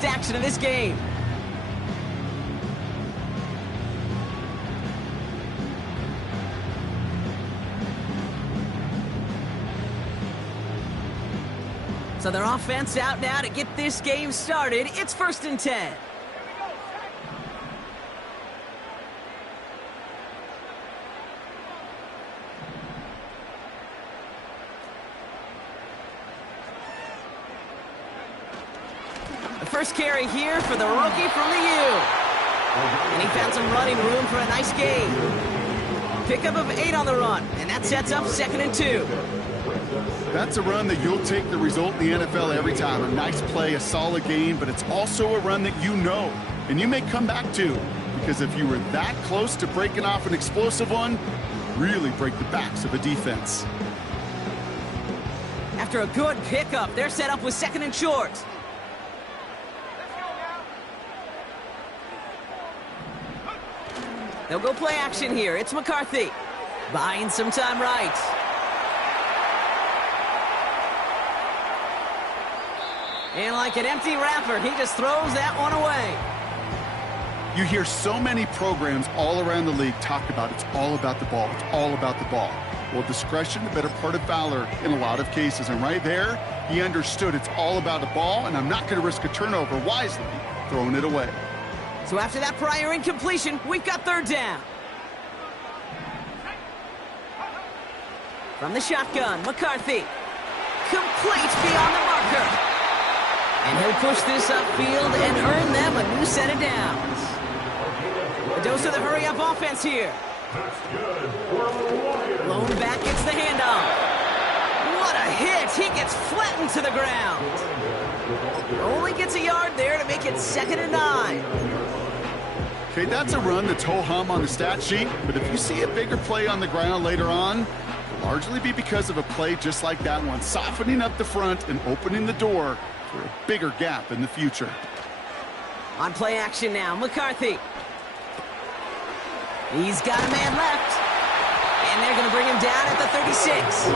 first action of this game. So their offense out now to get this game started. It's 1st and 10. The first carry here for the rookie from the U. And he found some running room for a nice gain. Pickup of 8 on the run, and that sets up 2nd and 2. That's a run that you'll take the result in the NFL every time. A nice play, a solid gain, but it's also a run that you know, and you may come back to, because if you were that close to breaking off an explosive one, you really break the backs of a defense. After a good pickup, they're set up with 2nd and short. They'll go play action here. It's McCarthy. Buying some time right. And like an empty wrapper, he just throws that one away. You hear so many programs all around the league talk about it's all about the ball. It's all about the ball. Well, discretion, the better part of valor in a lot of cases. And right there, he understood it's all about the ball, and I'm not going to risk a turnover wisely, throwing it away. So after that prior incompletion, we've got 3rd down. From the shotgun, McCarthy. Complete beyond the marker. And he'll push this upfield and earn them a new set of downs. A dose of the hurry-up offense here. Blown back gets the handoff. What a hit! He gets flattened to the ground. Only gets a yard there to make it 2nd and 9. Okay, that's a run that's ho-hum on the stat sheet, but if you see a bigger play on the ground later on, it'll largely be because of a play just like that one, softening up the front and opening the door for a bigger gap in the future. On play action now, McCarthy. He's got a man left. And they're going to bring him down at the 36.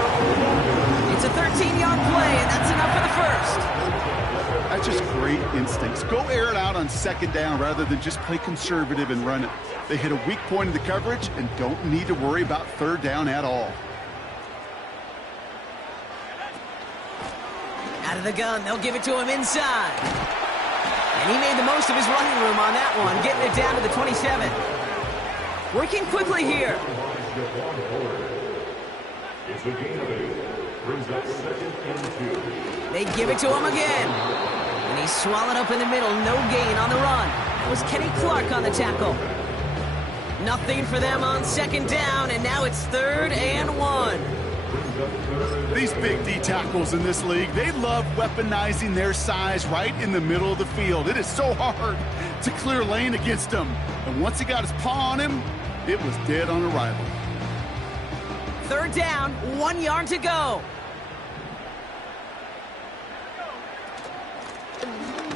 It's a 13-yard play, and that's enough for the first. That's just great instincts. Go air it out on 2nd down rather than just play conservative and run it. They hit a weak point in the coverage and don't need to worry about 3rd down at all. Out of the gun, they'll give it to him inside. And he made the most of his running room on that one, getting it down to the 27. Working quickly here. They give it to him again. And he's swallowed up in the middle, no gain on the run. That was Kenny Clark on the tackle. Nothing for them on 2nd down, and now it's 3rd and 1. These big D tackles in this league, they love weaponizing their size right in the middle of the field. It is so hard to clear lane against them. And once he got his paw on him, it was dead on arrival. 3rd down, 1 yard to go.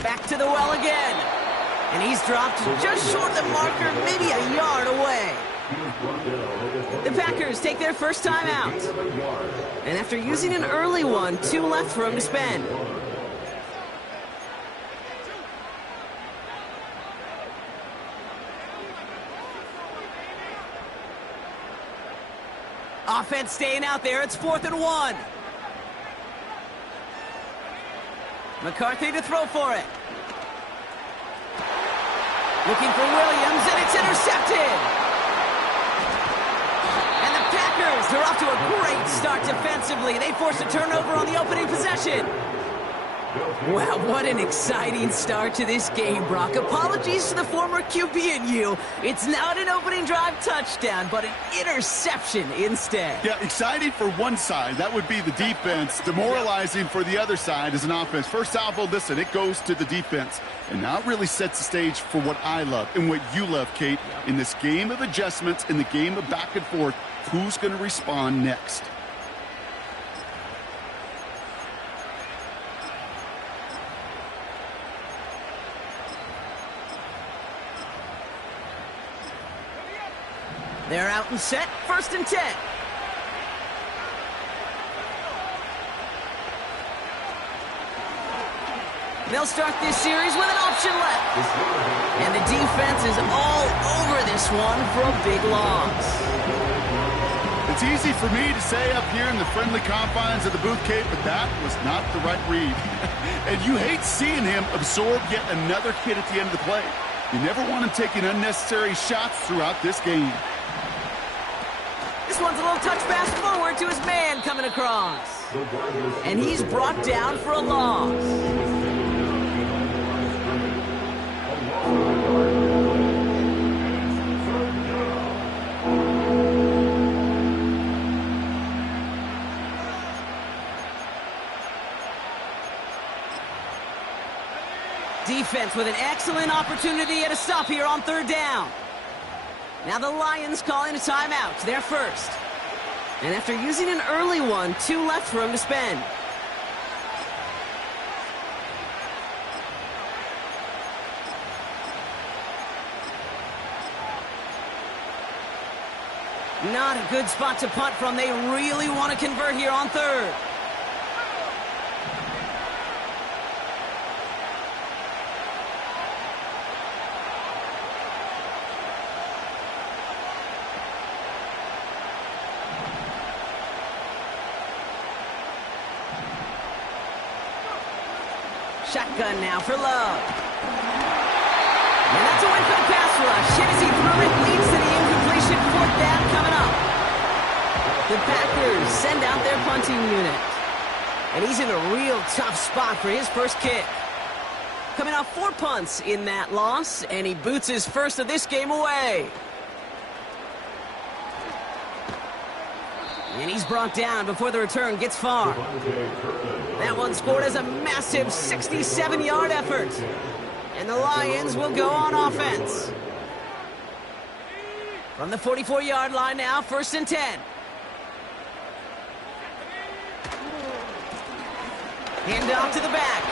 Back to the well again. And he's dropped just short of the marker, maybe a yard away. The Packers take their first time out. And after using an early one, 2 left for him to spend. Offense staying out there. It's 4th and 1. McCarthy to throw for it. Looking for Williams, and it's intercepted. And the Packers, they're off to a great start defensively. They forced a turnover on the opening possession. Wow, what an exciting start to this game, Brock. Apologies to the former QB and you. It's not an opening drive touchdown, but an interception instead. Yeah, exciting for one side. That would be the defense. Demoralizing for the other side as an offense. First salvo, listen, it goes to the defense. And now it really sets the stage for what I love and what you love, Kate. In this game of adjustments, in the game of back and forth, who's going to respond next? They're out and set, 1st and 10. They'll start this series with an option left. And the defense is all over this one for a big loss. It's easy for me to say up here in the friendly confines of the booth, Kate, but that was not the right read. And you hate seeing him absorb yet another hit at the end of the play. You never want him taking unnecessary shots throughout this game. This one's a little touch pass forward to his man coming across. And he's brought down for a loss. Defense with an excellent opportunity at a stop here on third down. Now the Lions calling a timeout. They're first. And after using an early one, 2 left for him to spend. Not a good spot to punt from. They really want to convert here on third. Shotgun now for Love. And that's a win for the pass rush. Hit as he threw it, leads to the incompletion. 4th down coming up. The Packers send out their punting unit. And he's in a real tough spot for his first kick. Coming off 4 punts in that loss, and he boots his first of this game away. And he's brought down before the return gets far. That one scored as a massive 67-yard effort. And the Lions will go on offense. From the 44-yard line now, 1st and 10. Hand off to the back.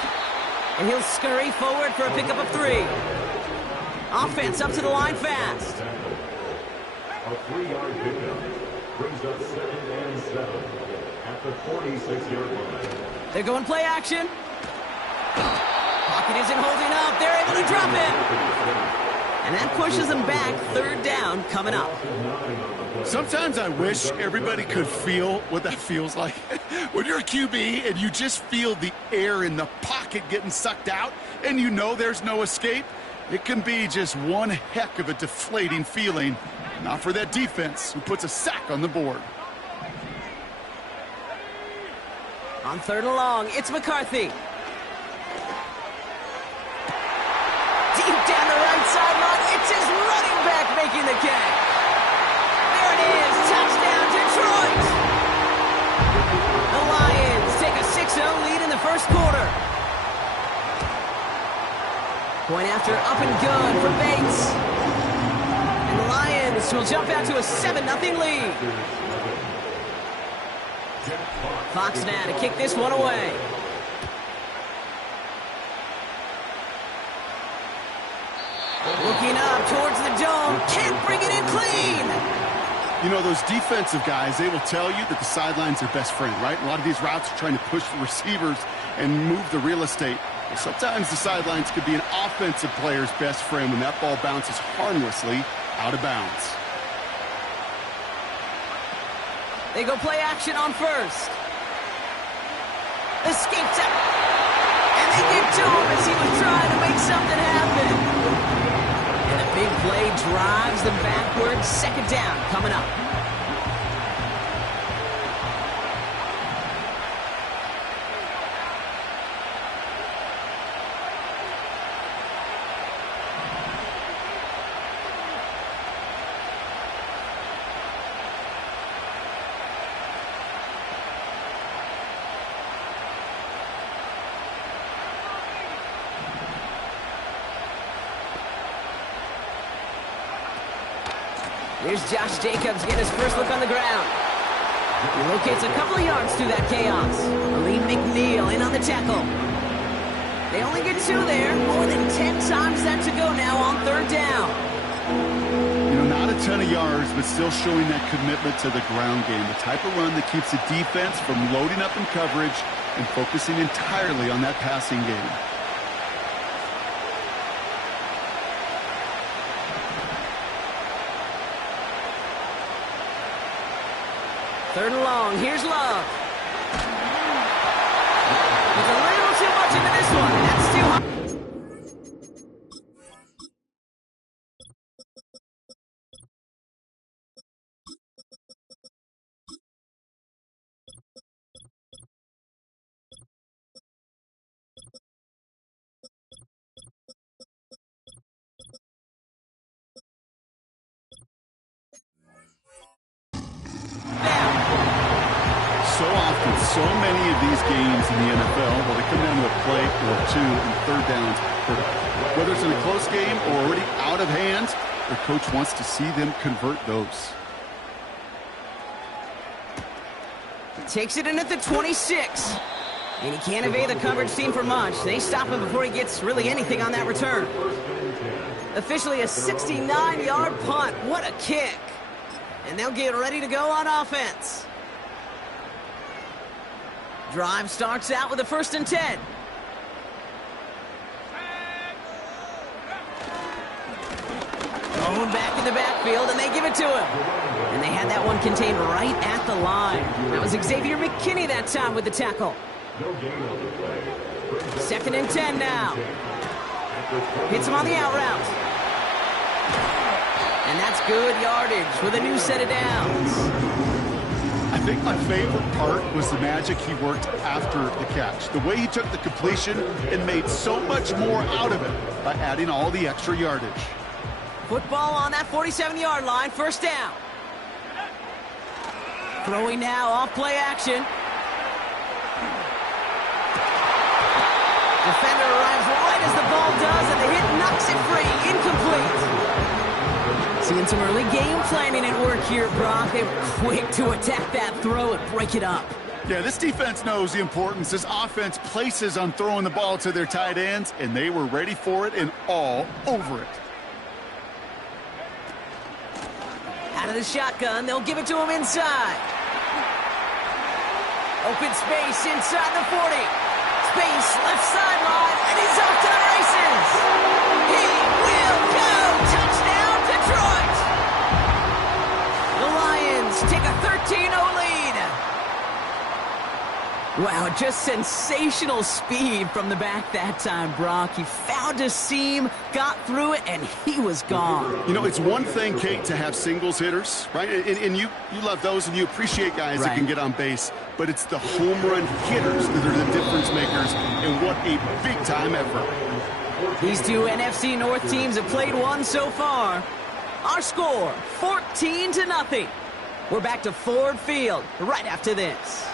And he'll scurry forward for a pickup of 3. Offense up to the line fast. A 3-yard pickup brings up 2nd and 7 at the 46-yard line. They're going play action. Pocket isn't holding up. They're able to drop it. And that pushes them back. 3rd down coming up. Sometimes I wish everybody could feel what that feels like. When you're a QB and you just feel the air in the pocket getting sucked out and you know there's no escape, it can be just one heck of a deflating feeling. Not for that defense who puts a sack on the board. On 3rd and long, it's McCarthy. Deep down the right sideline, it's his running back making the catch. There it is, touchdown Detroit. The Lions take a 6-0 lead in the first quarter. Point after up and good for Bates. And the Lions will jump out to a 7-0 lead. Fox now to kick this one away. Looking up towards the dome. Can't bring it in clean. You know, those defensive guys, they will tell you that the sideline's their best friend, right? A lot of these routes are trying to push the receivers and move the real estate. But sometimes the sidelines could be an offensive player's best friend when that ball bounces harmlessly out of bounds. They go play action on 1st. Escapes out. And they get to him as he was trying to make something happen. And a big play drives them backwards. 2nd down coming up. Here's Josh Jacobs getting his first look on the ground. He locates a couple of yards through that chaos. Lee McNeil in on the tackle. They only get 2 there. More than 10 times that to go now on 3rd down. You know, not a ton of yards, but still showing that commitment to the ground game. The type of run that keeps the defense from loading up in coverage and focusing entirely on that passing game. 3rd and long. Here's Love. It's a little too much into this one. That's too high. So often, so many of these games in the NFL, well, they come down to a play or two and 3rd downs. Whether it's in a close game or already out of hand, their coach wants to see them convert those. Takes it in at the 26. And he can't evade the coverage team for much. They stop him before he gets really anything on that return. Officially a 69-yard punt. What a kick. And they'll get ready to go on offense. Drive starts out with a 1st and 10. Thrown back in the backfield, and they give it to him. And they had that one contained right at the line. That was Xavier McKinney that time with the tackle. 2nd and 10 now. Hits him on the out route. And that's good yardage with a new set of downs. I think my favorite part was the magic he worked after the catch. The way he took the completion and made so much more out of it by adding all the extra yardage. Football on that 47-yard line, 1st down. Throwing now off play action. Defender arrives right as the ball does, and the hit knocks it free. Incomplete. Seeing some early game planning at work here, Brock. They were quick to attack that throw and break it up. Yeah, this defense knows the importance this offense places on throwing the ball to their tight ends, and they were ready for it and all over it. Out of the shotgun, they'll give it to him inside. Open space inside the 40. Space left sideline, and he's off to the races. He will go. Touchdown, Detroit. The Lions take a 13-0 lead. Wow, just sensational speed from the back that time, Brock. He found a seam, got through it, and he was gone. You know, it's one thing, Kate, to have singles hitters, right? And you love those, and you appreciate guys that can get on base. But it's the home run hitters that are the difference makers, and what a big-time effort. These two NFC North teams have played one so far. Our score, 14-0. We're back to Ford Field right after this.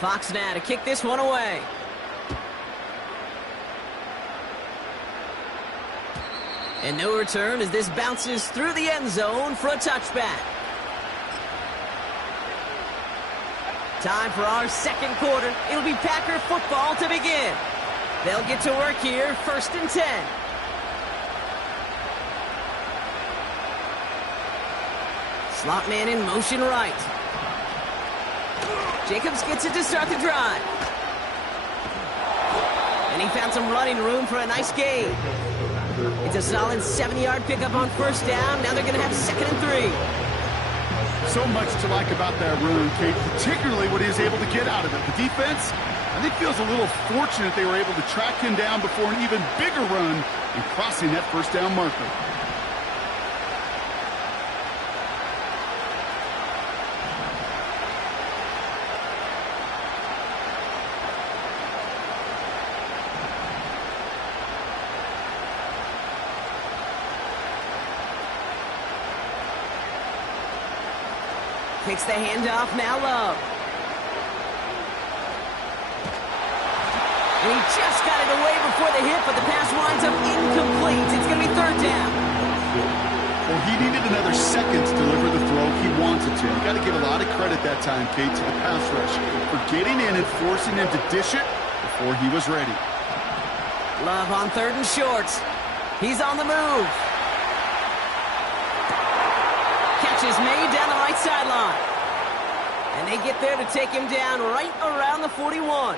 Fox now to kick this one away. And no return as this bounces through the end zone for a touchback. Time for our 2nd quarter. It'll be Packer football to begin. They'll get to work here, 1st and 10. Slot man in motion right. Jacobs gets it to start the drive. And he found some running room for a nice gain. It's a solid 7-yard pickup on 1st down. Now they're going to have 2nd and 3. So much to like about that run, Kate, particularly what he was able to get out of it. The defense, I think, feels a little fortunate they were able to track him down before an even bigger run and crossing that 1st down marker. Takes the handoff, now Love. And he just got it away before the hit, but the pass winds up incomplete. It's going to be 3rd down. Well, he needed another second to deliver the throw he wanted to. You got to give a lot of credit that time, Kate, to the pass rush for getting in and forcing him to dish it before he was ready. Love on 3rd and short. He's on the move. Catch is made down the right sideline. And they get there to take him down right around the 41.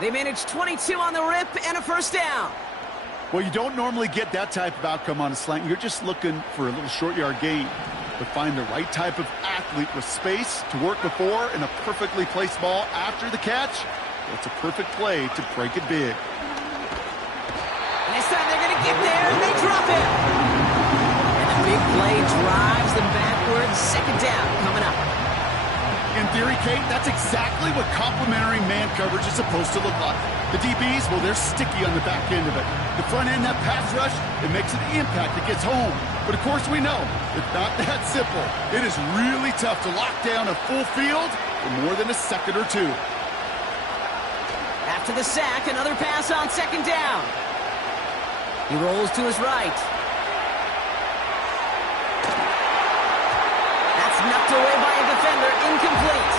They manage 22 on the rip and a first down. Well, you don't normally get that type of outcome on a slant. You're just looking for a little short yard gain. But find the right type of athlete with space to work before and a perfectly placed ball after the catch. It's a perfect play to break it big. And this time they're going to get there, and they drop it. And the big play drives them backwards. Second down coming up. In theory, Kate, that's exactly what complementary man coverage is supposed to look like. The DBs, well, they're sticky on the back end of it. The front end, that pass rush, it makes an impact. It gets home. But, of course, we know it's not that simple. It is really tough to lock down a full field for more than a second or two. After the sack, another pass on second down. He rolls to his right. That's knocked away by a defender, incomplete.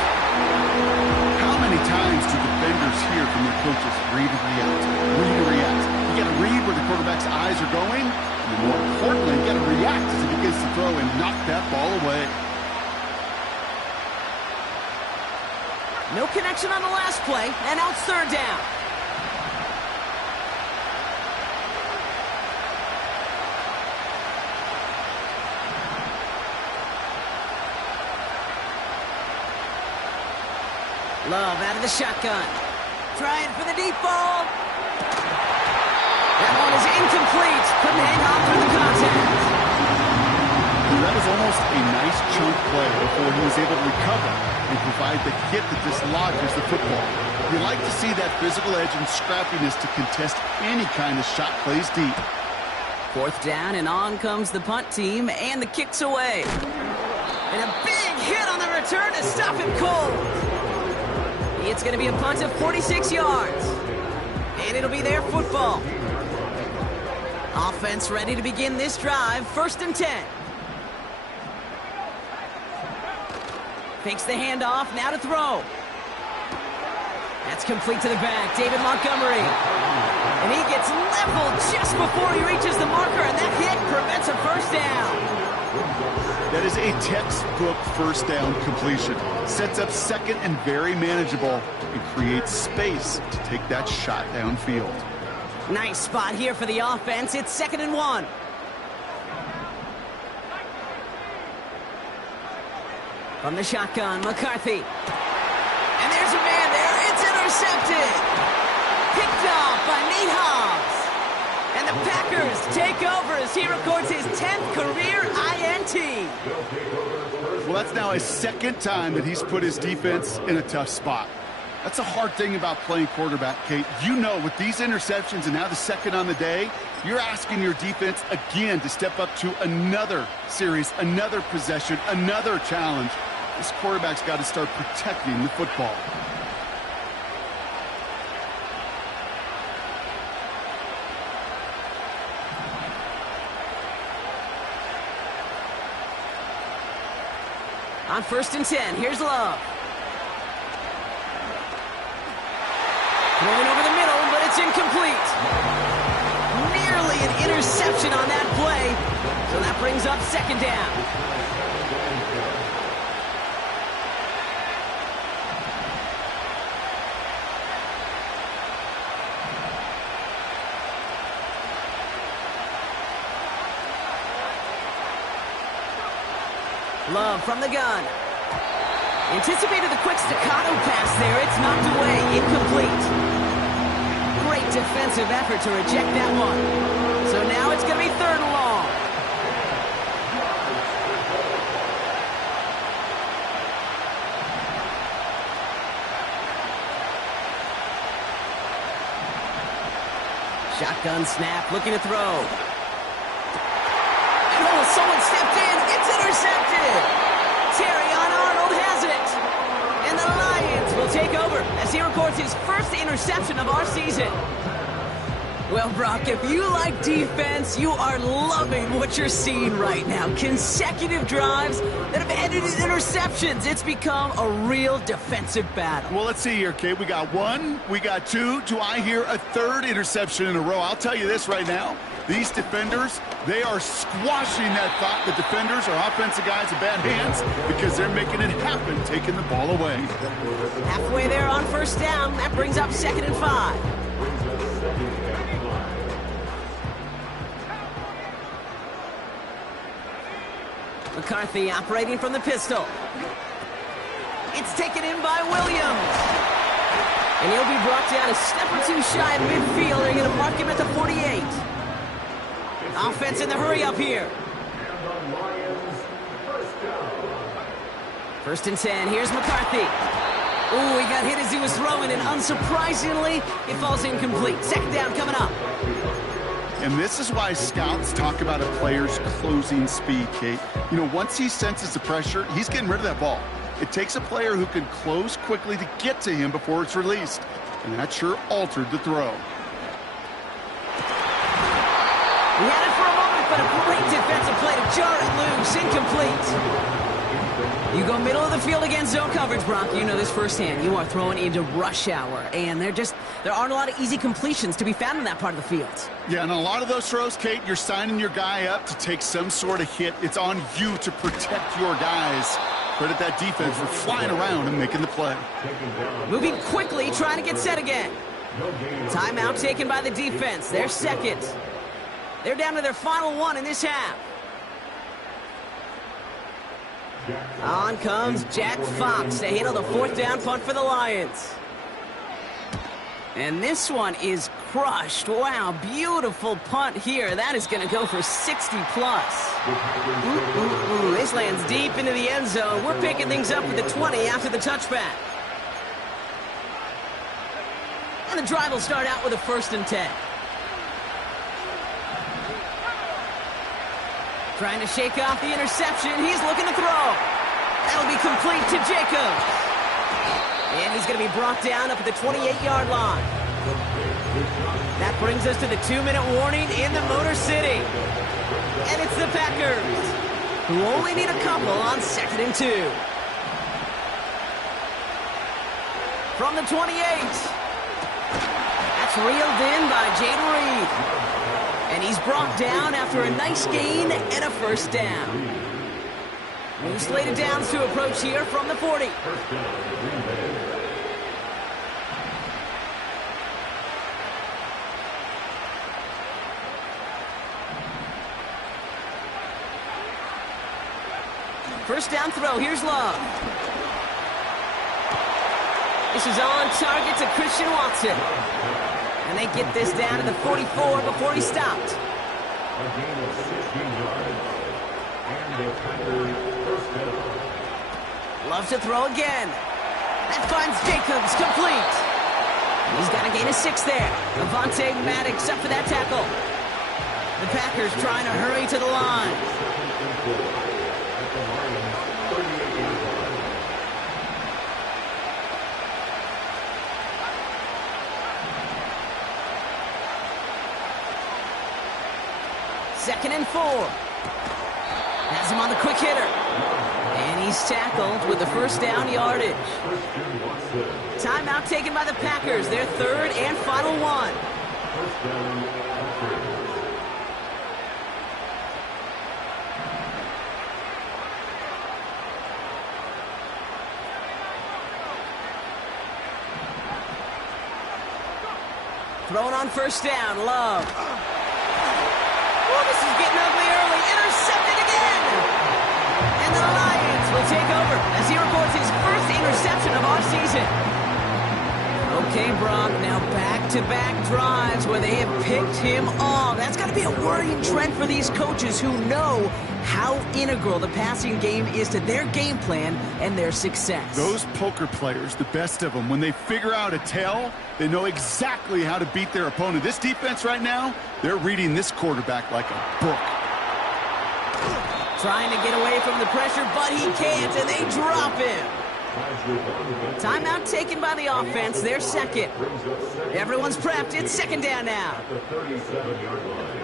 How many times do defenders hear from their coaches, read and react, read and react? You got to read where the quarterback's eyes are going, and more importantly, you got to react as he begins to throw and knock that ball away. No connection on the last play, and now it's third down. Love out of the shotgun. Trying for the deep ball. That one is incomplete. Couldn't hang on through the contact. That was almost a nice chunk play before he was able to recover and provide the hit that dislodges the football. You like to see that physical edge and scrappiness to contest any kind of shot plays deep. Fourth down, and on comes the punt team, and the kick's away. And a big hit on the return to stop him cold. It's going to be a punt of 46 yards. And it'll be their football. Offense ready to begin this drive. First and 10. Fakes the handoff. Now to throw. That's complete to the back. David Montgomery. And he gets leveled just before he reaches the marker. And that hit prevents a first down. That is a textbook first down completion. Sets up second and very manageable and creates space to take that shot downfield. Nice spot here for the offense. It's 2nd and 1. From the shotgun, McCarthy. And there's a man there. It's intercepted. Picked off by Nate Hobbs. And the Packers take over as he records his 10th career INT. Well, that's now his second time that he's put his defense in a tough spot. That's a hard thing about playing quarterback, Kate. You know, with these interceptions and now the second on the day, you're asking your defense again to step up to another series, another possession, another challenge. This quarterback's got to start protecting the football. On 1st and 10, here's Love. Throwing over the middle, but it's incomplete. Nearly an interception on that play. So that brings up second down. Love from the gun. Anticipated the quick staccato pass there. It's knocked away. Incomplete. Great defensive effort to reject that one. So now it's going to be 3rd and long. Shotgun snap, looking to throw. And oh, someone stepped in. It's intercepted. Terrion Arnold has it. And the Lions will take over as he records his first interception of our season. Well, Brock, if you like defense, you are loving what you're seeing right now. Consecutive drives that have ended And interceptions. It's become a real defensive battle. Well, let's see here, Kate. We got one, we got two. Do I hear a third interception in a row? I'll tell you this right now. These defenders, they are squashing that thought the defenders are offensive guys in bad hands because they're making it happen, taking the ball away. Halfway there on first down. That brings up 2nd and 5. McCarthy operating from the pistol. It's taken in by Williams. And he'll be brought down a step or two shy of midfield. They're going to mark him at the 48. Offense in the hurry up here. First and 10. Here's McCarthy. Ooh, he got hit as he was throwing, and unsurprisingly, it falls incomplete. 2nd down coming up. And this is why scouts talk about a player's closing speed, Kate. You know, once he senses the pressure, he's getting rid of that ball. It takes a player who can close quickly to get to him before it's released. And that sure altered the throw. He had it for a moment, but a great defensive play to jar it loose. Incomplete. You go middle of the field against zone coverage, Brock. You know this firsthand. You are throwing into rush hour, and there aren't a lot of easy completions to be found in that part of the field. Yeah, and a lot of those throws, Kate, you're signing your guy up to take some sort of hit. It's on you to protect your guys. Credit that defense for flying around and making the play. Moving quickly, trying to get set again. Timeout taken by the defense. They're 2nd. They're down to their final one in this half. On comes Jack Fox to handle the 4th down punt for the Lions. And this one is crushed. Wow, beautiful punt here. That is going to go for 60-plus. This lands deep into the end zone. We're picking things up at the 20 after the touchback. And the drive will start out with a 1st and 10. Trying to shake off the interception. He's looking to throw. That'll be complete to Jacobs. And he's going to be brought down up at the 28-yard line. That brings us to the 2-minute warning in the Motor City. And it's the Packers, who only need a couple on 2nd and 2. From the 28. That's reeled in by Jayden Reed. And he's brought down after a nice gain and a 1st down. New slated downs to approach here from the 40. First down throw. Here's Love. This is on target to Christian Watson. And they get this down to the 44 before he stopped. A gain of 16 yards. And the Packers first down. Love to throw again. That finds Jacobs complete. He's got a gain of 6 there. Avonte Maddox up for that tackle. The Packers trying to hurry to the line. At the Lions 38-yard line. Second and 4. Has him on the quick hitter. And he's tackled with the 1st down yardage. Timeout taken by the Packers. Their 3rd and final one. First down, Packers. Thrown on 1st down. Love. Oh, this is getting ugly early. Intercepted again. And the Lions will take over as he records his 1st interception of our season. Okay, Brock, now back-to-back drives where they have picked him off. That's got to be a worrying trend for these coaches who know how integral the passing game is to their game plan and their success. Those poker players, the best of them, when they figure out a tell, they know exactly how to beat their opponent. This defense right now, they're reading this quarterback like a book. Trying to get away from the pressure, but he can't, and they drop him. Timeout taken by the offense. They're 2nd. Everyone's prepped. It's 2nd down now. At the 37-yard line.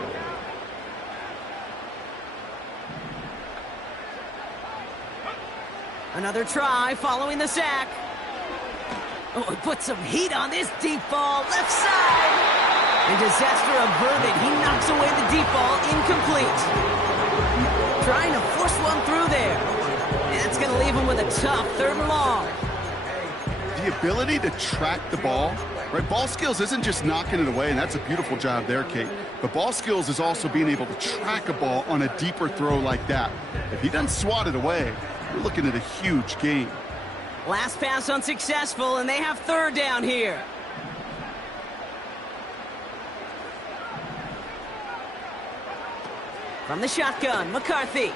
Another try following the sack. Oh, he put some heat on this deep ball, left side. And disaster averted. He knocks away the deep ball, incomplete. Trying to force one through there. And that's going to leave him with a tough 3rd and long. The ability to track the ball, right? Ball skills isn't just knocking it away, and that's a beautiful job there, Kate. But ball skills is also being able to track a ball on a deeper throw like that. If he doesn't swat it away, we're looking at a huge gain. Last pass unsuccessful, and they have 3rd down here. From the shotgun, McCarthy.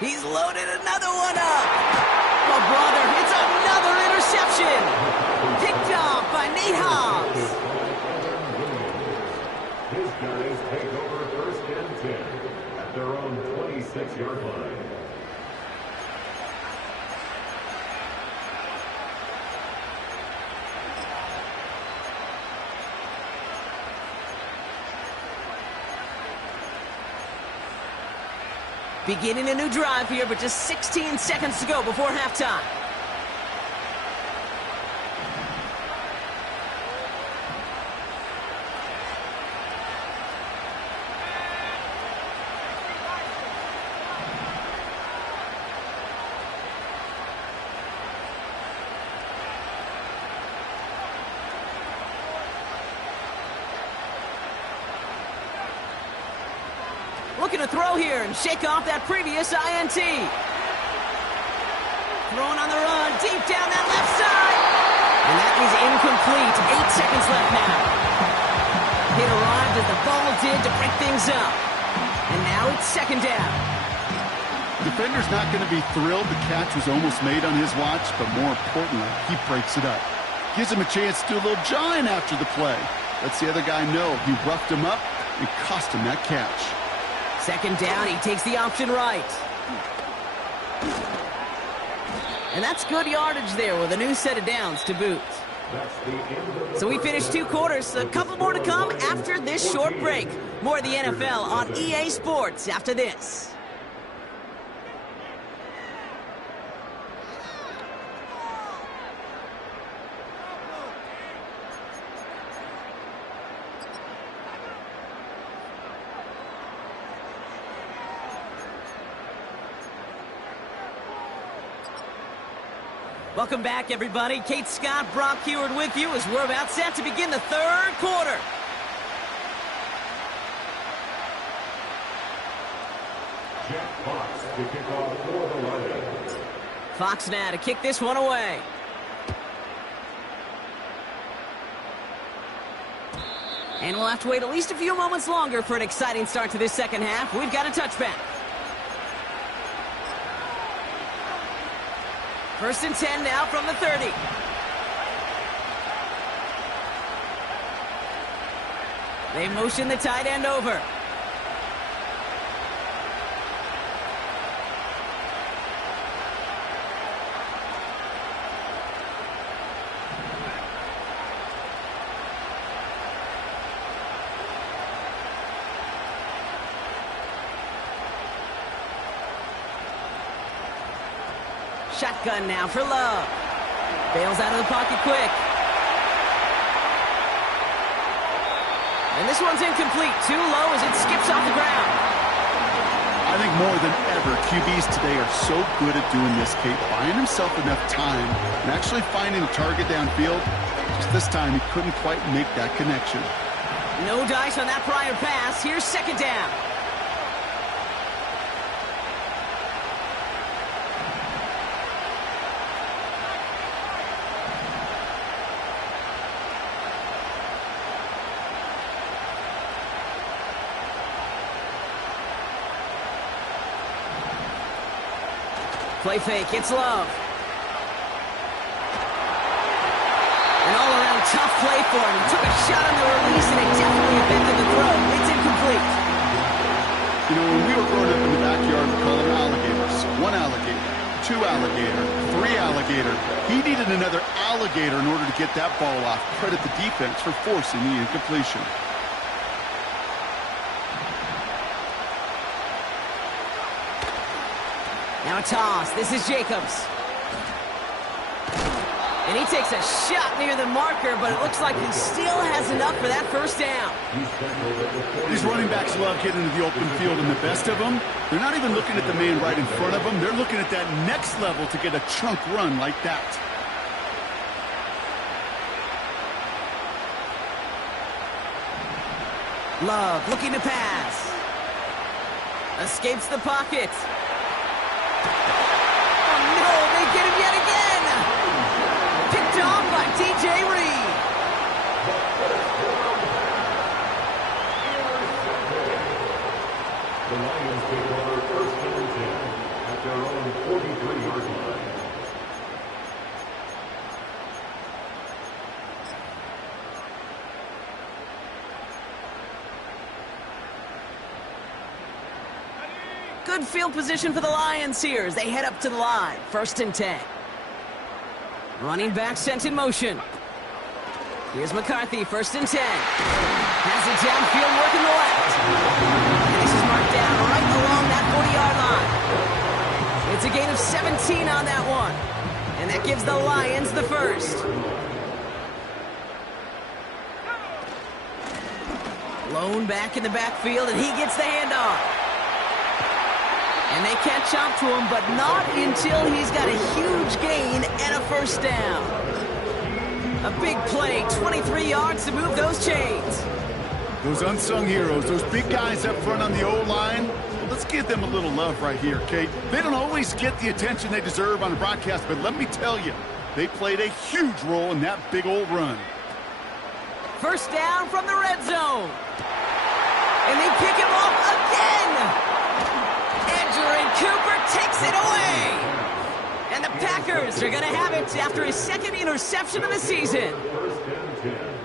He's loaded another one up. Oh, brother, it's another interception. Picked off by Nate Hobbs. His guys take over 1st and 10 at their own 26-yard line. Beginning a new drive here, but just 16 seconds to go before halftime. Looking to throw here and shake off that previous INT. Throwing on the run, deep down that left side. And that is incomplete. 8 seconds left now. It arrived as the ball did to break things up. And now it's 2nd down. Defender's not going to be thrilled the catch was almost made on his watch, but more importantly, he breaks it up. Gives him a chance to do a little jawing after the play. Lets the other guy know he roughed him up and cost him that catch. 2nd down, he takes the option right. And that's good yardage there with a new set of downs to boot. So we finished 2 quarters. A couple more to come after this short break. More of the NFL on EA Sports after this. Welcome back, everybody. Kate Scott, Brock Huard with you as we're about set to begin the 3rd quarter. Jack Fox to kick off for the Lions. Fox now to kick this one away. And we'll have to wait at least a few moments longer for an exciting start to this 2nd half. We've got a touchback. 1st and 10 now from the 30. They motion the tight end over. Shotgun now for Love. Bails out of the pocket quick. And this one's incomplete. Too low as it skips off the ground. I think more than ever, QBs today are so good at doing this, Kate. Buying himself enough time and actually finding a target downfield. Just this time, he couldn't quite make that connection. No dice on that prior pass. Here's 2nd down. Play fake, it's Love. An all-around tough play for him. He took a shot on the release, and it definitely affected the throw. It's incomplete. You know, when we were growing up in the backyard, we called them alligators. 1 alligator, 2 alligator, 3 alligator. He needed another alligator in order to get that ball off. Credit the defense for forcing the incompletion. Now a toss. This is Jacobs. And he takes a shot near the marker, but it looks like he still has enough for that first down. These running backs love getting into the open field, and the best of them, they're not even looking at the man right in front of them. They're looking at that next level to get a chunk run like that. Love looking to pass. Escapes the pocket. Oh no, they get him yet again! Picked off by DJ Reed. The Lions take over first and 10 at their own 43-yard line. Good field position for the Lions here as they head up to the line. First and 10. Running back sent in motion. Here's McCarthy, first and 10. Has it downfield, working the left. And this is marked down right along that 40-yard line. It's a gain of 17 on that one. And that gives the Lions the first. Lone back in the backfield, and he gets the handoff. And they catch up to him, but not until he's got a huge gain and a first down. A big play, 23 yards to move those chains. Those unsung heroes, those big guys up front on the O-line, well, let's give them a little love right here, Kate. They don't always get the attention they deserve on a broadcast, but let me tell you, they played a huge role in that big old run. First down from the red zone. And they pick him off again. And Cooper takes it away. And the Packers are going to have it after his second interception of the season.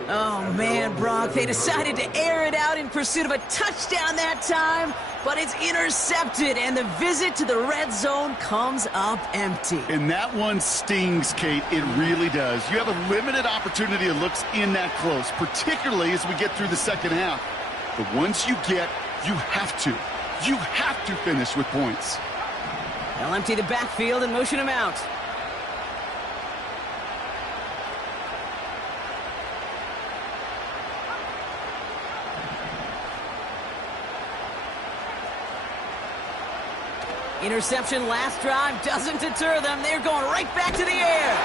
Oh, man, Brock, they decided to air it out in pursuit of a touchdown that time, but it's intercepted, and the visit to the red zone comes up empty. And that one stings, Kate. It really does. You have a limited opportunity that looks in that close, particularly as we get through the second half. But once you get, you have to. You have to finish with points. They'll empty the backfield and motion him out. Interception last drive doesn't deter them. They're going right back to the air.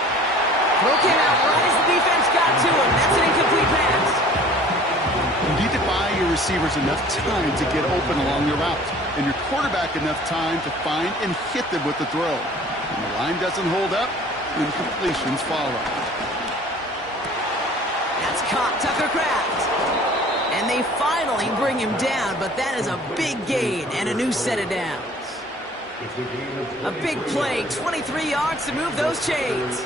Throw came out right as the defense got to him. That's an incomplete pass. You need to buy your receivers enough time to get open along your route, and your quarterback enough time to find and hit them with the throw. When the line doesn't hold up, incompletions follow. That's caught Tucker Kraft. And they finally bring him down, but that is a big gain and a new set of downs. A big play, 23 yards to move those chains.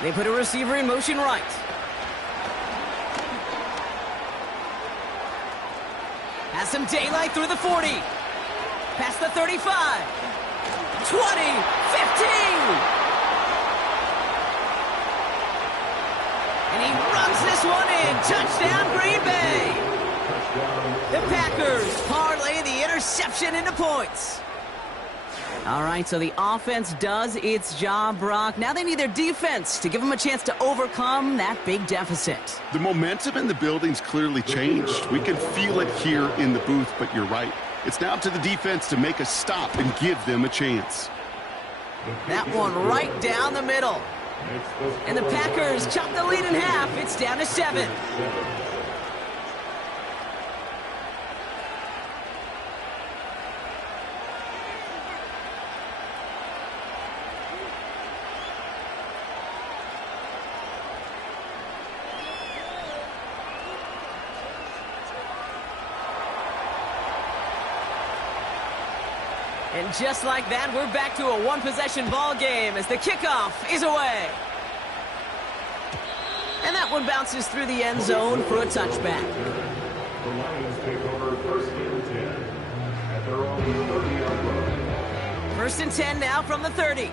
They put a receiver in motion right. Has some daylight through the 40. Past the 35. 20. 15. And he runs this one in. Touchdown, Green Bay. The Packers parlay the interception into points. All right, so the offense does its job, Brock. Now they need their defense to give them a chance to overcome that big deficit. The momentum in the building's clearly changed. We can feel it here in the booth, but you're right. It's now up to the defense to make a stop and give them a chance. That one right down the middle. And the Packers chop the lead in half. It's down to 7. And just like that, we're back to a one-possession ball game as the kickoff is away. And that one bounces through the end zone for a touchback. The Lions take over first and 10 at their own 30-yard line. First and 10 now from the 30.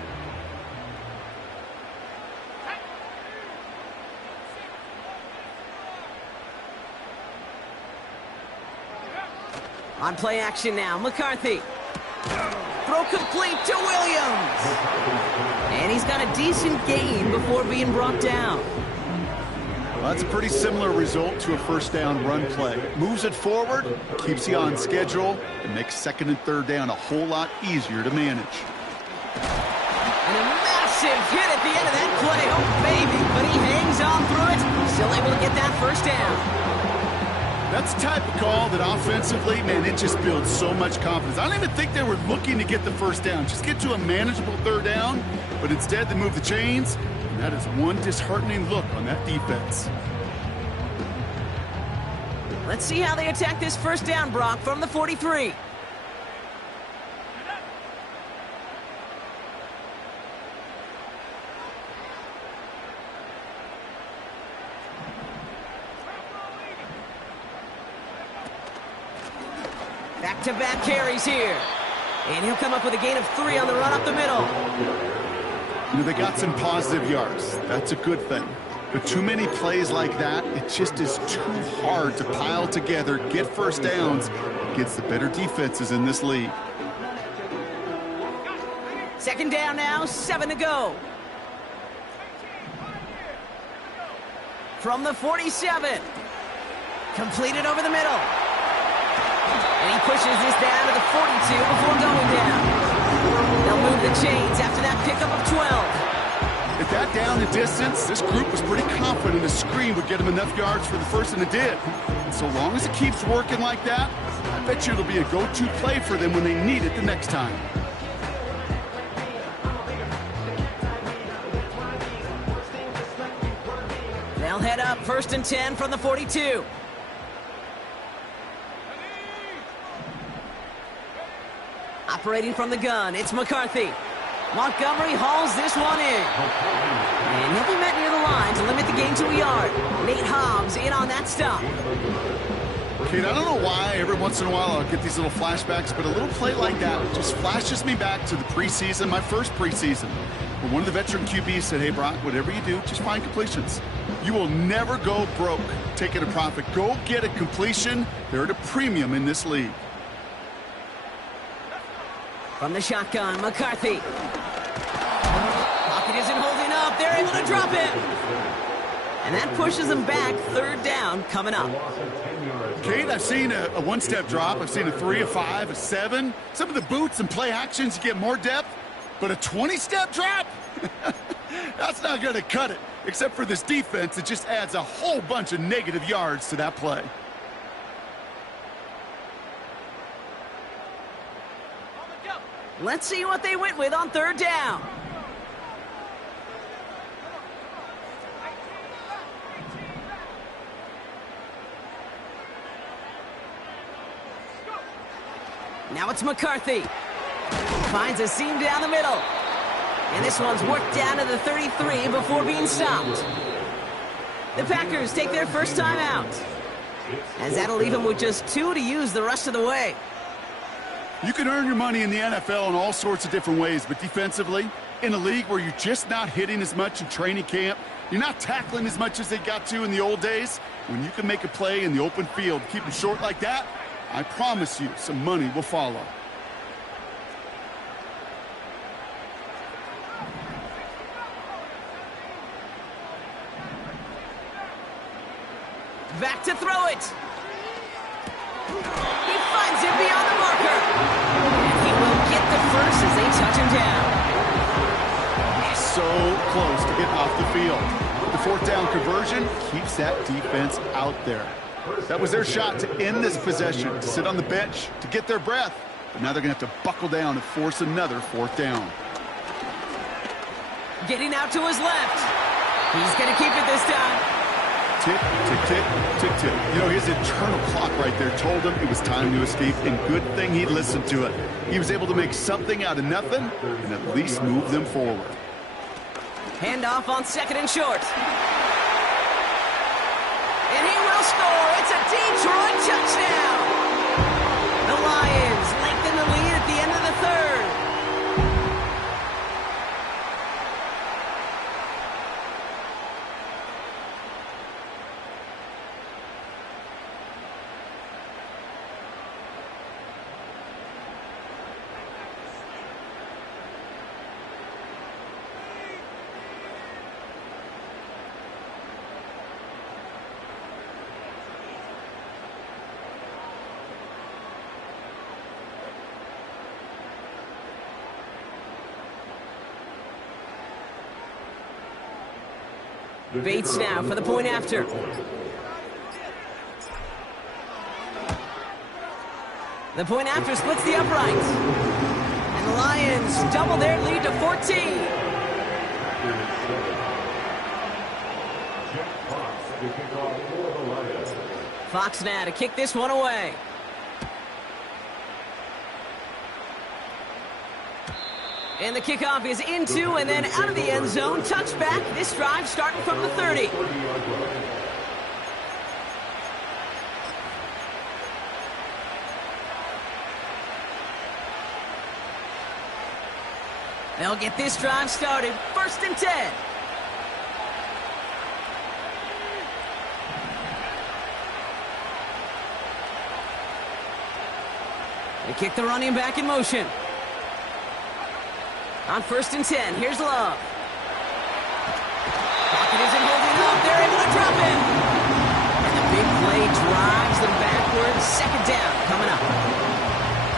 On play action now, McCarthy. Throw complete to Williams. And he's got a decent gain before being brought down. Well, that's a pretty similar result to a first down run play. Moves it forward, keeps you on schedule, and makes second and third down a whole lot easier to manage. And a massive hit at the end of that play. Oh, baby. But he hangs on through it. Still able to get that first down. That's the type of call that offensively, man, it just builds so much confidence. I don't even think they were looking to get the first down. Just get to a manageable third down. But instead, they move the chains. And that is one disheartening look on that defense. Let's see how they attack this first down, Brock, from the 43. Back-to-back carries here. And he'll come up with a gain of 3 on the run up the middle. You know, they got some positive yards. That's a good thing. But too many plays like that, it just is too hard to pile together, get first downs against the better defenses in this league. Second down now, 7 to go. From the 47. Completed over the middle. And he pushes this down to the 42 before going down. They'll move the chains after that pickup of 12. At that down and distance, this group was pretty confident a screen would get him enough yards for the first, and it did. And so long as it keeps working like that, I bet you it'll be a go-to play for them when they need it the next time. They'll head up 1st and 10 from the 42. Operating from the gun, it's McCarthy. Montgomery hauls this one in. And he'll be met near the line to limit the gain to a yard. Nate Hobbs in on that stop. Kate, I don't know why every once in a while I'll get these little flashbacks, but a little play like that just flashes me back to the preseason, my first preseason, where one of the veteran QBs said, hey, Brock, whatever you do, just find completions. You will never go broke taking a profit. Go get a completion. They're at a premium in this league. From the shotgun, McCarthy. Pocket isn't holding up. They're able to drop it. And that pushes them back. 3rd down coming up. Kate, I've seen a one-step drop. I've seen a 3, a 5, a 7. Some of the boots and play actions, you get more depth. But a 20-step drop? That's not going to cut it. Except for this defense, it just adds a whole bunch of negative yards to that play. Let's see what they went with on 3rd down. Now it's McCarthy. Finds a seam down the middle. And this one's worked down to the 33 before being stopped. The Packers take their first time out, as that'll leave them with just 2 to use the rest of the way. You can earn your money in the NFL in all sorts of different ways, but defensively, in a league where you're just not hitting as much in training camp, you're not tackling as much as they got to in the old days, when you can make a play in the open field, keep it short like that, I promise you some money will follow. Back to throw it. He finds it beyond the marker. And he will get the first as they touch him down. So close to getting off the field. The 4th down conversion keeps that defense out there. That was their shot to end this possession, to sit on the bench, to get their breath. But now they're going to have to buckle down and force another 4th down. Getting out to his left. He's going to keep it this time. Tick, tick, tick, tick, tick. You know, his internal clock right there told him it was time to escape, and good thing he listened to it. He was able to make something out of nothing and at least move them forward. Handoff on 2nd and short. And he will score. It's a Detroit touchdown. The Lions lengthen the lead at the end of the 3rd. Bates now for the point after. The point after splits the uprights. And the Lions double their lead to 14. Fox now to kick this one away. And the kickoff is into and then out of the end zone. Touchback. This drive starting from the 30. They'll get this drive started. 1st and 10. They kick the running back in motion. On 1st and 10, here's Love. Pocket isn't holding up. They're able to drop him. And the big play drives them backwards. 2nd down coming up.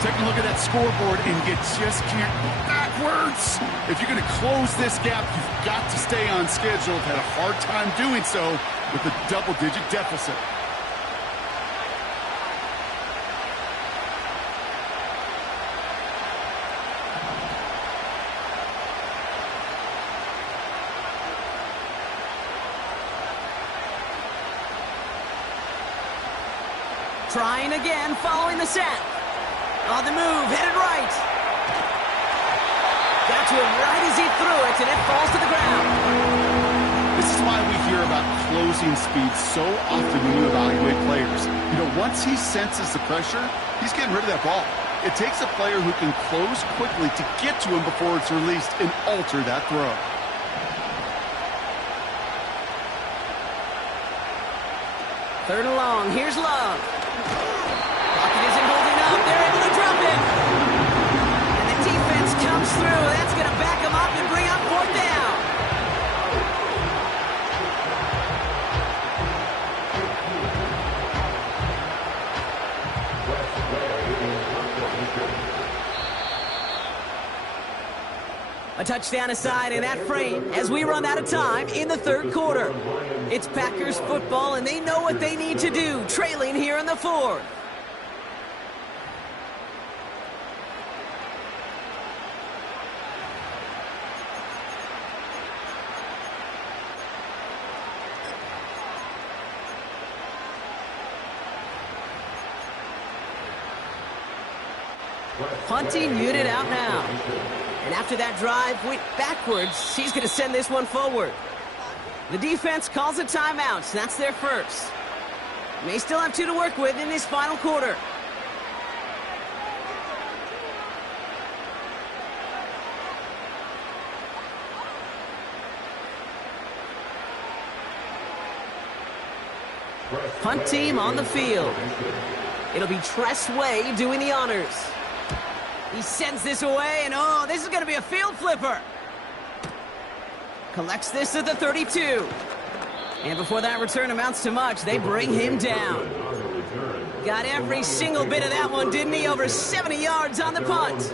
Take a look at that scoreboard and you just can't backwards. If you're going to close this gap, you've got to stay on schedule. Had a hard time doing so with a double-digit deficit. Trying again, following the sack. On the move, headed right. Got to him right as he threw it, and it falls to the ground. This is why we hear about closing speed so often when you evaluate players. You know, once he senses the pressure, he's getting rid of that ball. It takes a player who can close quickly to get to him before it's released and alter that throw. Third and long, here's Love. Pocket isn't holding up. They're able to drop him. And the defense comes through. That's going to back him up and bring up 4th down. A touchdown aside in that frame as we run out of time in the 3rd quarter. It's Packers football, and they know what they need to do, trailing here in the 4th. Punting unit out now. And after that drive went backwards, he's going to send this one forward. The defense calls a timeout, so that's their first. May still have 2 to work with in this final quarter. Punt team on the field. It'll be Tress Way doing the honors. He sends this away, and oh, this is going to be a field flipper. Collects this at the 32. And before that return amounts to much, they bring him down. Got every single bit of that one, didn't he? Over 70 yards on the punt.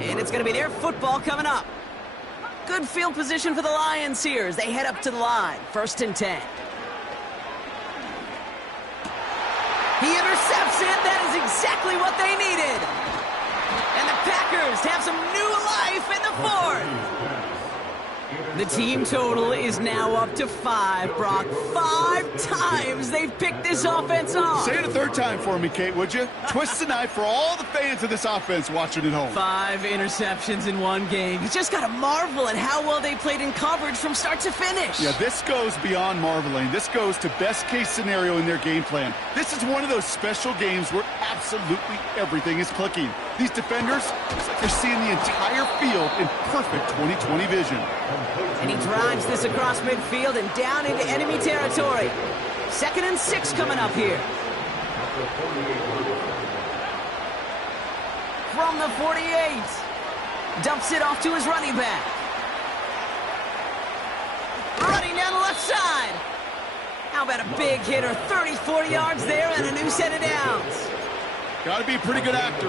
And it's going to be their football coming up. Good field position for the Lions here as they head up to the line. 1st and 10. He intercepts it. That is exactly what they needed. And the Packers have some new life in the 4th. The team total is now up to 5, Brock. 5 times they've picked this offense off. Say it a 3rd time for me, Kate, would you? Twist the knife for all the fans of this offense watching at home. 5 interceptions in one game. You just got to marvel at how well they played in coverage from start to finish. Yeah, this goes beyond marveling. This goes to best-case scenario in their game plan. This is one of those special games where absolutely everything is clicking. These defenders, it's like they're seeing the entire field in perfect 20/20 vision. And he drives this across midfield and down into enemy territory. 2nd and 6 coming up here. From the 48. Dumps it off to his running back. Running down the left side. How about a big hitter? 30-40 yards there and a new set of downs. Got to be a pretty good actor.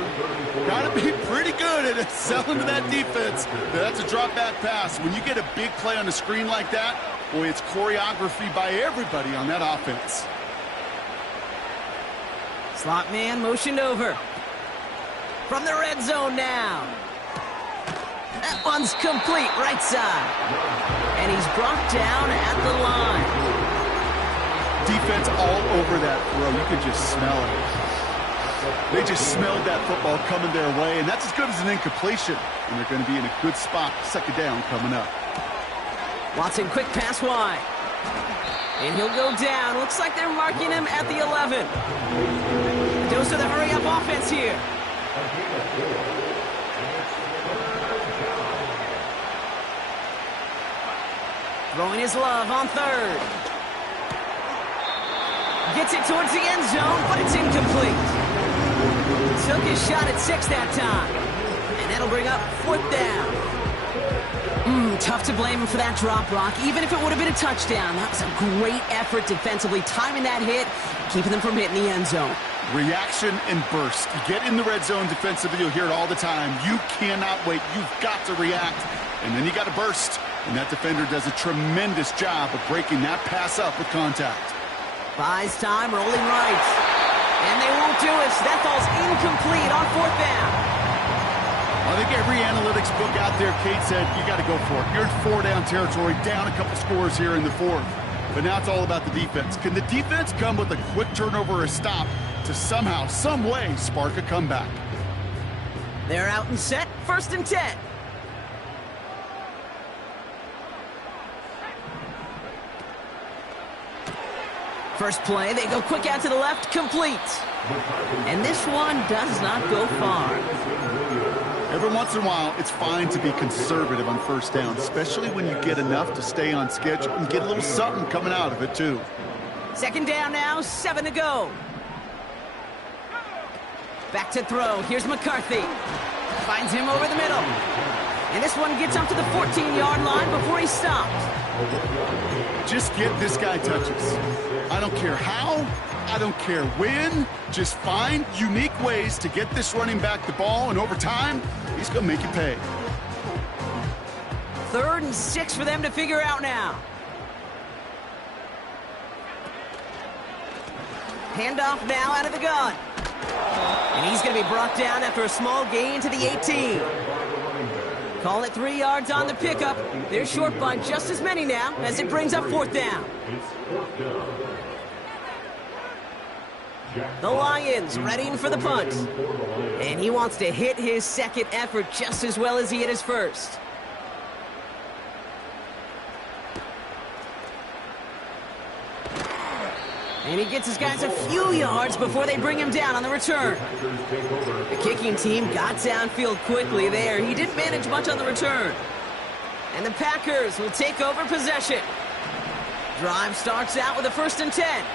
Got to be pretty good at selling to that defense. That's a drop back pass. When you get a big play on the screen like that, Boy, it's choreography by everybody on that offense. Slot man motioned over. From the red zone now. That one's complete, right side. And he's brought down at the line. Defense all over that throw. You could just smell it. They just smelled that football coming their way, and that's as good as an incompletion. And they're going to be in a good spot. Second down coming up. Watson, quick pass wide. And he'll go down. Looks like they're marking him at the 11. Goes to the hurry-up offense here. Throwing his love on third. Gets it towards the end zone, but it's incomplete. Took his shot at 6 that time. And that'll bring up 4th down. Tough to blame him for that drop, Brock. Even if it would have been a touchdown, that was a great effort defensively, timing that hit, keeping them from hitting the end zone. Reaction and burst. You get in the red zone defensively, you'll hear it all the time. You cannot wait. You've got to react. And then you got to burst. And that defender does a tremendous job of breaking that pass up with contact. Buys time, rolling right. And they won't do it. So that falls incomplete on 4th down. I think every analytics book out there, Kate, said you got to go for it. You're in 4-down territory, down a couple scores here in the 4th. But now it's all about the defense. Can the defense come with a quick turnover or a stop to somehow, some way, spark a comeback? They're out and set. 1st and 10. First play, they go quick out to the left, complete. And this one does not go far. Every once in a while, it's fine to be conservative on 1st down, especially when you get enough to stay on schedule and get a little something coming out of it, too. 2nd down now, 7 to go. Back to throw. Here's McCarthy. Finds him over the middle. And this one gets up to the 14-yard line before he stops. Just get this guy touches. I don't care how, I don't care when. Just find unique ways to get this running back the ball, and over time, he's going to make you pay. 3rd and 6 for them to figure out now. Handoff now out of the gun. And he's going to be brought down after a small gain to the 18. Call it 3 yards on the pickup. They're short by just as many now as it brings up 4th down. The Lions readying for the punt. And he wants to hit his 2nd effort just as well as he hit his 1st. And he gets his guys a few yards before they bring him down on the return. The kicking team got downfield quickly there. He didn't manage much on the return. And the Packers will take over possession. Drive starts out with a 1st and 10.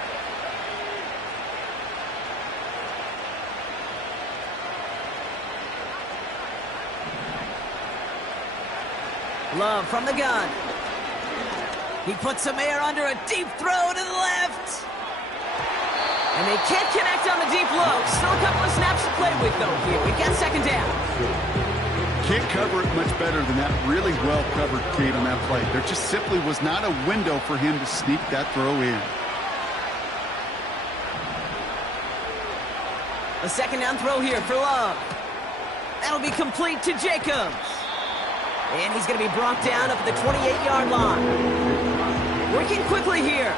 Love from the gun. He puts some air under a deep throw to the left. And they can't connect on the deep low. Still a couple of snaps to play with, though, here. We've got 2nd down. Can't cover it much better than that. Really well covered, Kate, on that play. There just simply was not a window for him to sneak that throw in. A 2nd down throw here for Love. That'll be complete to Jacobs. And he's going to be brought down up at the 28-yard line. Working quickly here.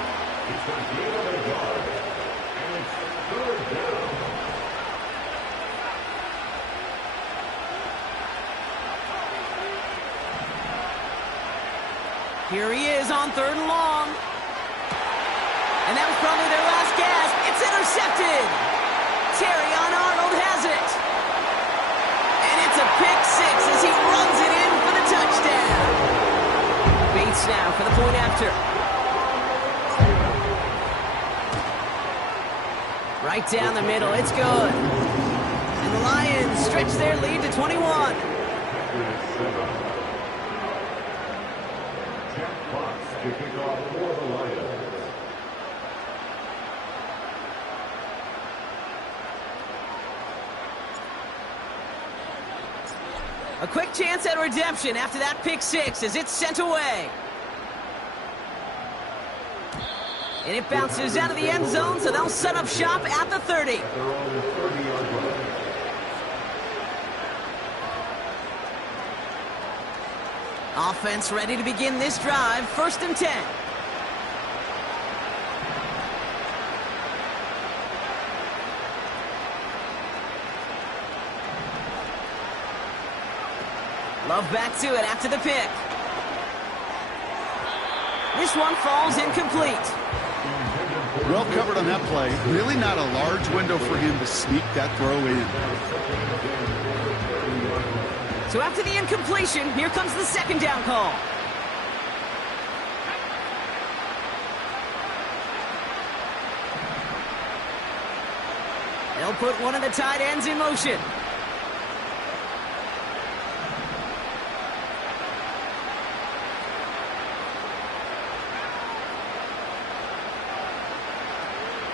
Here he is on 3rd and long. And that was probably their last gasp. It's intercepted. Terrion Arnold has it. And it's a pick 6 as he runs it in for the touchdown. Bates now for the point after. Right down the middle. It's good. And the Lions stretch their lead to 21. To kick off for the Lions. A quick chance at redemption after that pick 6 as it's sent away. And it bounces out of the end zone, so they'll set up shop at the 30. Their own 30-yard line. Offense ready to begin this drive. 1st and 10. Love back to it after the pick. This one falls incomplete. Well covered on that play. Really not a large window for him to sneak that throw in. So after the incompletion, here comes the 2nd down call. They'll put one of the tight ends in motion.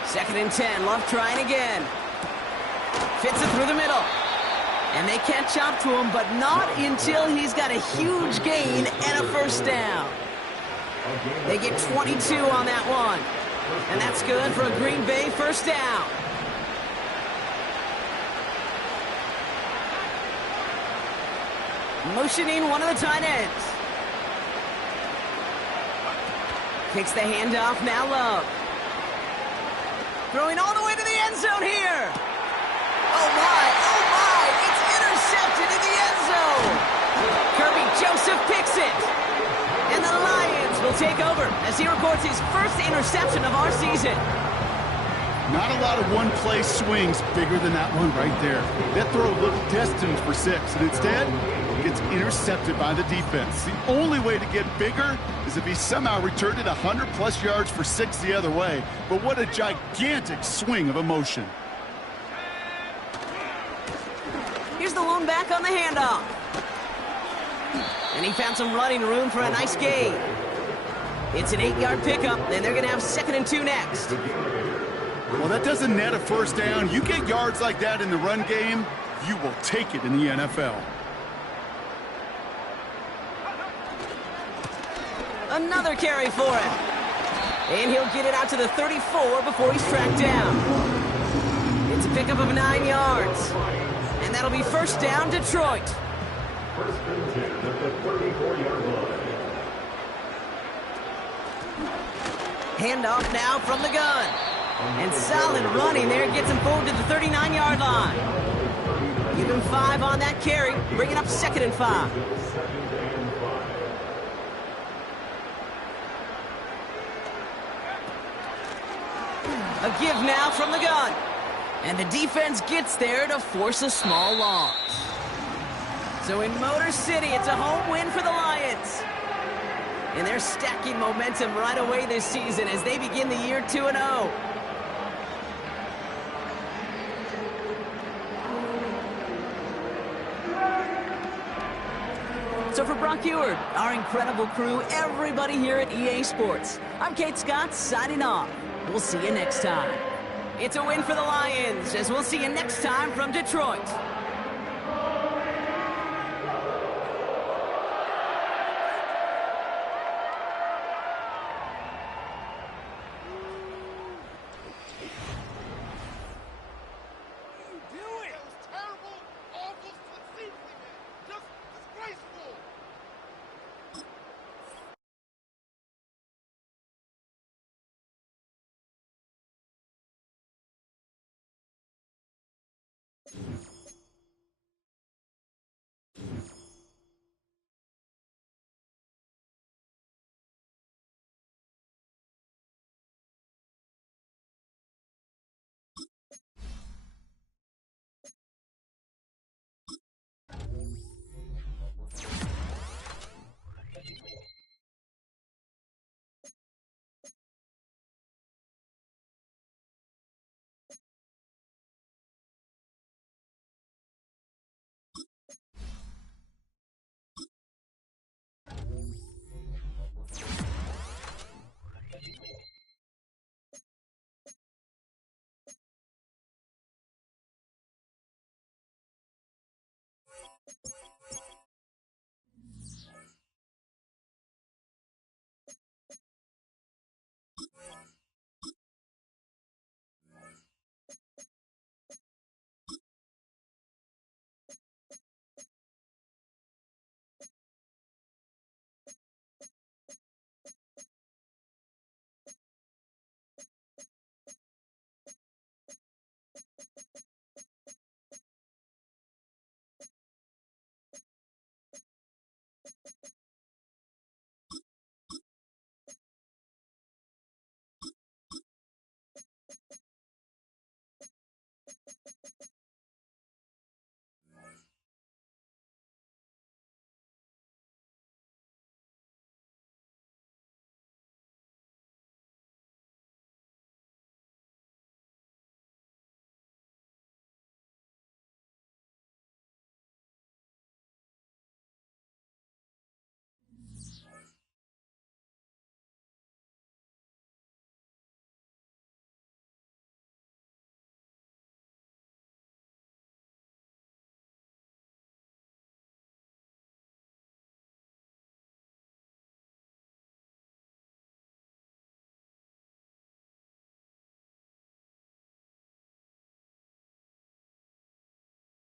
Second and 10, Love trying again. Fits it through the middle. And they catch up to him, but not until he's got a huge gain and a 1st down. They get 22 on that one. And that's good for a Green Bay 1st down. Motioning one of the tight ends. Kicks the handoff, now Love. Throwing all the way to the end zone here. Oh my, it's intercepted in the end zone. Kirby Joseph picks it. And the Lions will take over as he records his 1st interception of our season. Not a lot of one-play swings bigger than that one right there. That throw looked destined for 6, and instead, gets intercepted by the defense. The only way to get bigger is if he somehow returned it 100-plus yards for 6 the other way. But what a gigantic swing of emotion. Here's the lone back on the handoff. And he found some running room for a nice gain. It's an 8-yard pickup, and they're going to have 2nd and 2 next. Well, that doesn't net a 1st down. You get yards like that in the run game, you will take it in the NFL. Another carry for him. And he'll get it out to the 34 before he's tracked down. It's a pickup of 9 yards. And that'll be 1st down, Detroit. 1st and 10 at the 34-yard line. Handoff now from the gun. And solid running there gets him forward to the 39-yard line. Give him 5 on that carry, bringing up 2nd and 5. A give now from the gun. And the defense gets there to force a small loss. So in Motor City, it's a home win for the Lions. And they're stacking momentum right away this season as they begin the year 2-0. So for Brock Eward, our incredible crew, everybody here at EA Sports, I'm Kate Scott signing off. We'll see you next time. It's a win for the Lions, as we'll see you next time from Detroit. Terrible, awful, conceivably, just disgraceful.